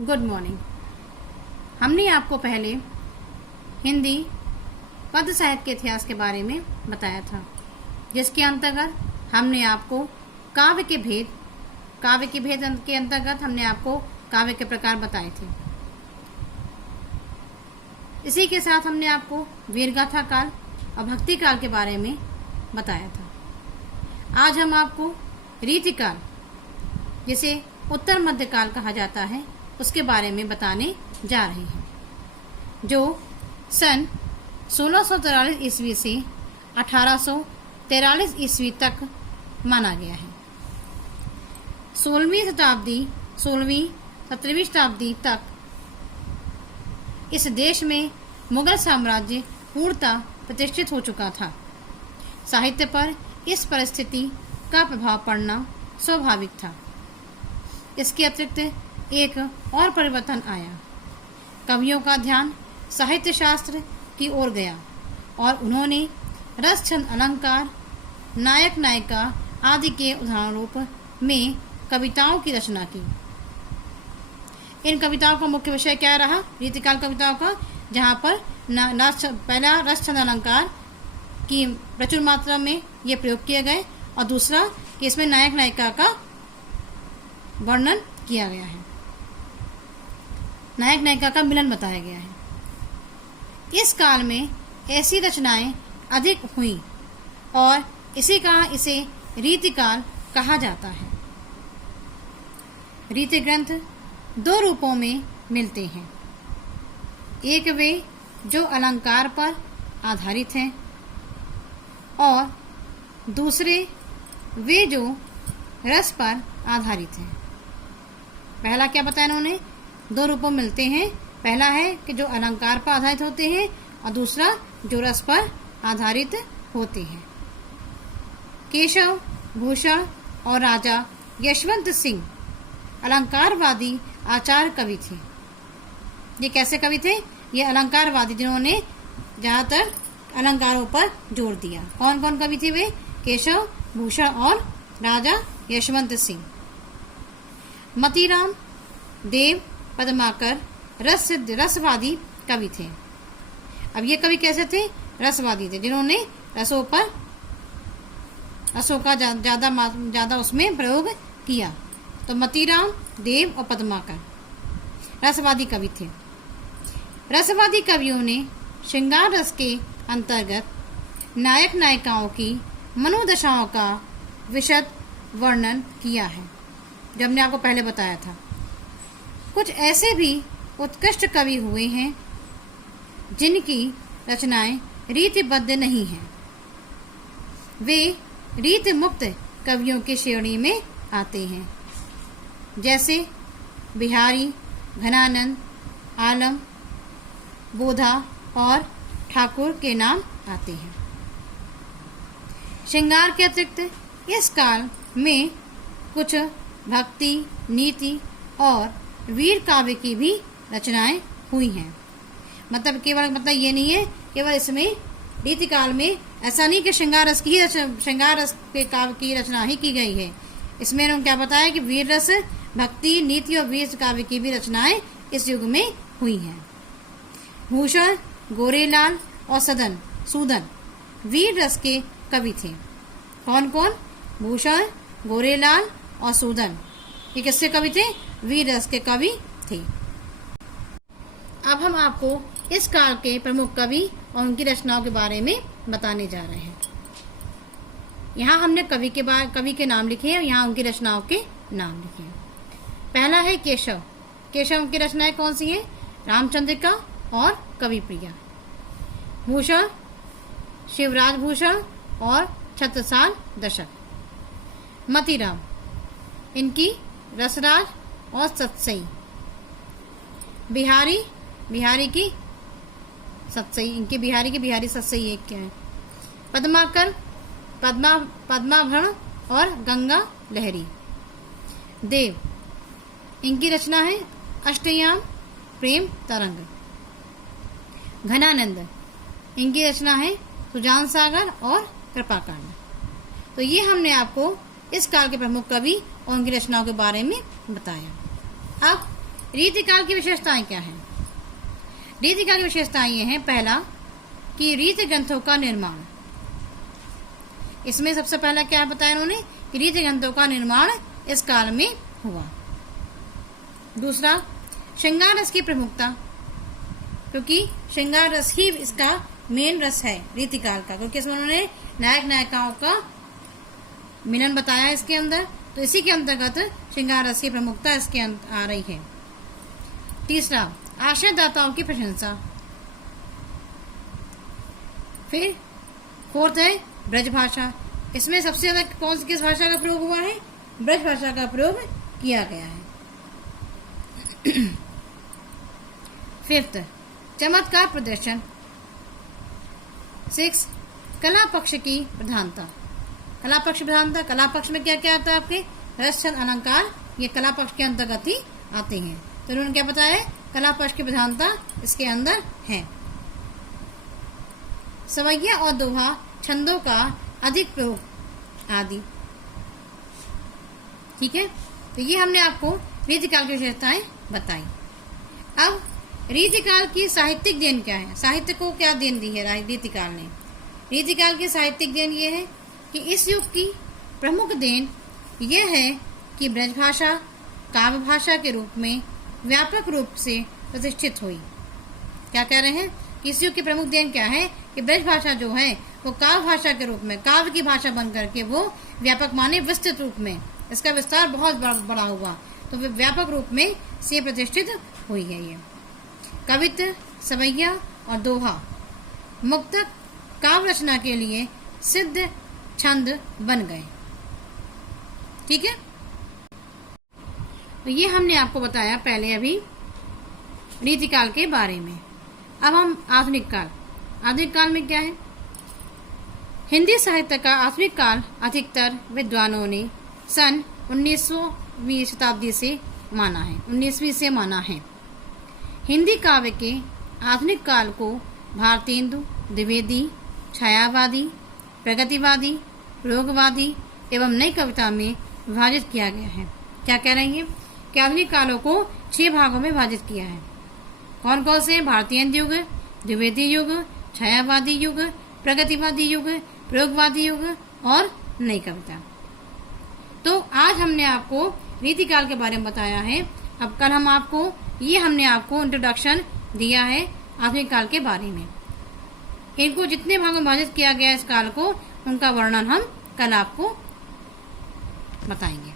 Good morning. हमने आपको पहले हिंदी पद्य साहित्य के इतिहास के बारे में बताया था, जिसके अंतर्गत हमने आपको काव्य के भेद के अंतर्गत हमने आपको काव्य के प्रकार बताए थे। इसी के साथ हमने आपको वीरगाथा काल और भक्ति काल के बारे में बताया था। आज हम आपको रीतिकाल, जिसे उत्तर मध्य काल कहा जाता है, उसके बारे में बताने जा रहे हैं, जो सन 1643 ईस्वी से 1843 ईस्वी तक माना गया है। 16वीं-17वीं शताब्दी तक इस देश में मुगल साम्राज्य पूर्णतः प्रतिष्ठित हो चुका था। साहित्य पर इस परिस्थिति का प्रभाव पड़ना स्वाभाविक था। इसके अतिरिक्त एक और परिवर्तन आया। कवियों का ध्यान साहित्य शास्त्र की ओर गया और उन्होंने रस, छंद, अलंकार, नायक नायिका आदि के उदाहरण रूप में कविताओं की रचना की। इन कविताओं का मुख्य विषय क्या रहा? रीतिकाल कविताओं का, जहाँ पर पहला रस, छंद, अलंकार की प्रचुर मात्रा में ये प्रयोग किए गए और दूसरा कि इसमें नायक नायिका का वर्णन किया गया है, नायक नायिका का मिलन बताया गया है। इस काल में ऐसी रचनाएं अधिक हुई और इसी कारण इसे रीतिकाल कहा जाता है। रीति ग्रंथ दो रूपों में मिलते हैं। एक वे जो अलंकार पर आधारित हैं और दूसरे वे जो रस पर आधारित हैं। पहला क्या बताया इन्होंने? दो रूपों में मिलते हैं। पहला है कि जो अलंकार पर आधारित होते हैं और दूसरा जो रस पर आधारित होते हैं। केशव भूषण और राजा यशवंत सिंह अलंकारवादी आचार्य कवि थे। ये कैसे कवि थे? ये अलंकारवादी, जिन्होंने ज्यादातर अलंकारों पर जोर दिया। कौन कौन कवि थे वे? केशव भूषण और राजा यशवंत सिंह। मतीराम देव पद्माकर रसवादी कवि थे। अब ये कवि कैसे थे? रसवादी थे, जिन्होंने रसों का ज्यादा उसमें प्रयोग किया। तो मतीराम देव और पद्माकर रसवादी कवि थे। रसवादी कवियों ने श्रृंगार रस के अंतर्गत नायक नायिकाओं की मनोदशाओं का विशद वर्णन किया है, जो हमने आपको पहले बताया था। कुछ ऐसे भी उत्कृष्ट कवि हुए हैं जिनकी रचनाएं रीतिबद्ध नहीं हैं। वे रीति मुक्त कवियों की श्रेणी में आते हैं, जैसे बिहारी, घनानंद, आलम, बोधा और ठाकुर के नाम आते हैं। श्रृंगार के अतिरिक्त इस काल में कुछ भक्ति, नीति और वीर काव्य की भी रचनाएं हुई हैं। मतलब ये नहीं है केवल इसमें रीतिकाल में ऐसा नहीं कि श्रृंगार रस के काव्य की रचना ही की गई है। इसमें उन्होंने क्या बताया कि वीर रस, भक्ति, नीति और वीर काव्य की भी रचनाएं इस युग में हुई हैं। भूषण, गोरेलाल और सूदन वीर रस के कवि थे। कौन कौन? भूषण, गोरेलाल और सूदन, ये किसके कवि थे? वीर रस के कवि थे। अब हम आपको इस काल के प्रमुख कवि और उनकी रचनाओं के बारे में बताने जा रहे हैं। यहाँ हमने कवि के नाम लिखे हैं और यहाँ उनकी रचनाओं के नाम लिखे हैं। पहला है केशव। केशव की रचनाएं कौन सी हैं? रामचंद्रिका और कविप्रिया। भूषण, शिवराज भूषण और छत्रसाल दशक। मतीराम, इनकी रसराज और सतसई। बिहारी की सतसई, इनके बिहारी सतसई एक क्या है। पद्माकर, पद्माभरण और गंगा लहरी। देव, इनकी रचना है अष्टयाम प्रेम तरंग। घनानंद, इनकी रचना है सुजान सागर और कृपाकांड। तो ये हमने आपको इस काल के प्रमुख कवि और उनकी रचनाओं के बारे में बताया। अब रीतिकाल की विशेषताएं क्या हैं? रीतिकाल की विशेषताएं ये हैं, पहला कि रीति ग्रंथों का निर्माण। इसमें सबसे पहला क्या बताया इन्होंने कि रीति ग्रंथों का निर्माण इस काल में हुआ। दूसरा, श्रृंगार रस की प्रमुखता, क्योंकि श्रृंगार रस ही इसका मेन रस है रीतिकाल का, क्योंकि इसमें उन्होंने नायक नायिकाओं का मिलन बताया इसके अंदर, तो इसी के अंतर्गत श्रृंगार रस की प्रमुखता इसके आ रही है। तीसरा, आश्रयदाताओं की प्रशंसा। फिर फोर्थ है ब्रज भाषा। इसमें सबसे ज्यादा किस भाषा का प्रयोग हुआ है? ब्रज भाषा का प्रयोग किया गया है। फिफ्थ, चमत्कार प्रदर्शन। 6, कला पक्ष की प्रधानता। कला पक्ष प्रधानता, कला पक्ष में क्या क्या आता है आपके? रस, छंद, अलंकार, ये कला पक्ष के अंतर्गत ही आते हैं। तो उन्होंने क्या बताया है? कला पक्ष की प्रधानता इसके अंदर है। सवैया और दोहा, छंदों का अधिक प्रयोग आदि। ठीक है, तो ये हमने आपको रीतिकाल की विशेषताएं बताई। अब रीतिकाल की साहित्यिक देन क्या है? साहित्य को क्या देन दी है रीतिकाल ने? रीतिकाल की साहित्यिक देन ये है कि इस युग की प्रमुख देन यह है कि ब्रजभाषा काव्य भाषा के रूप में व्यापक रूप से प्रतिष्ठित हुई। क्या कह रहे हैं कि इस युग की प्रमुख देन क्या है कि ब्रजभाषा जो है वो काव्य भाषा के रूप में, काव्य की भाषा बन करके वो व्यापक माने विस्तृत रूप में, इसका विस्तार बहुत बड़ा हुआ, तो वे व्यापक रूप में से प्रतिष्ठित हुई है। ये कवित्त, सवैया और दोहा मुक्तक काव्य रचना के लिए सिद्ध छंद बन गए। ठीक है, तो ये हमने आपको बताया पहले अभी रीतिकाल के बारे में। अब हम आधुनिक काल। आधुनिक काल में क्या है? हिंदी साहित्य का आधुनिक काल अधिकतर विद्वानों ने सन 19वीं शताब्दी से माना है, 19वीं से माना है। हिंदी काव्य के आधुनिक काल को भारतेंदु, द्विवेदी, छायावादी, प्रगतिवादी, प्रयोगवादी एवं नई कविता में विभाजित किया गया है। क्या कह रही है कि आधुनिक कालों को 6 भागों में विभाजित किया है। कौन कौन से? भारतीय युग, द्विवेदी युग, छायावादी युग, प्रगतिवादी युग, प्रयोगवादी युग और नई कविता। तो आज हमने आपको रीतिकाल के बारे में बताया है। अब कल हमने आपको इंट्रोडक्शन दिया है आधुनिक काल के बारे में। इनको जितने भागों में विभाजित किया गया इस काल को, उनका वर्णन हम कल आपको बताएंगे।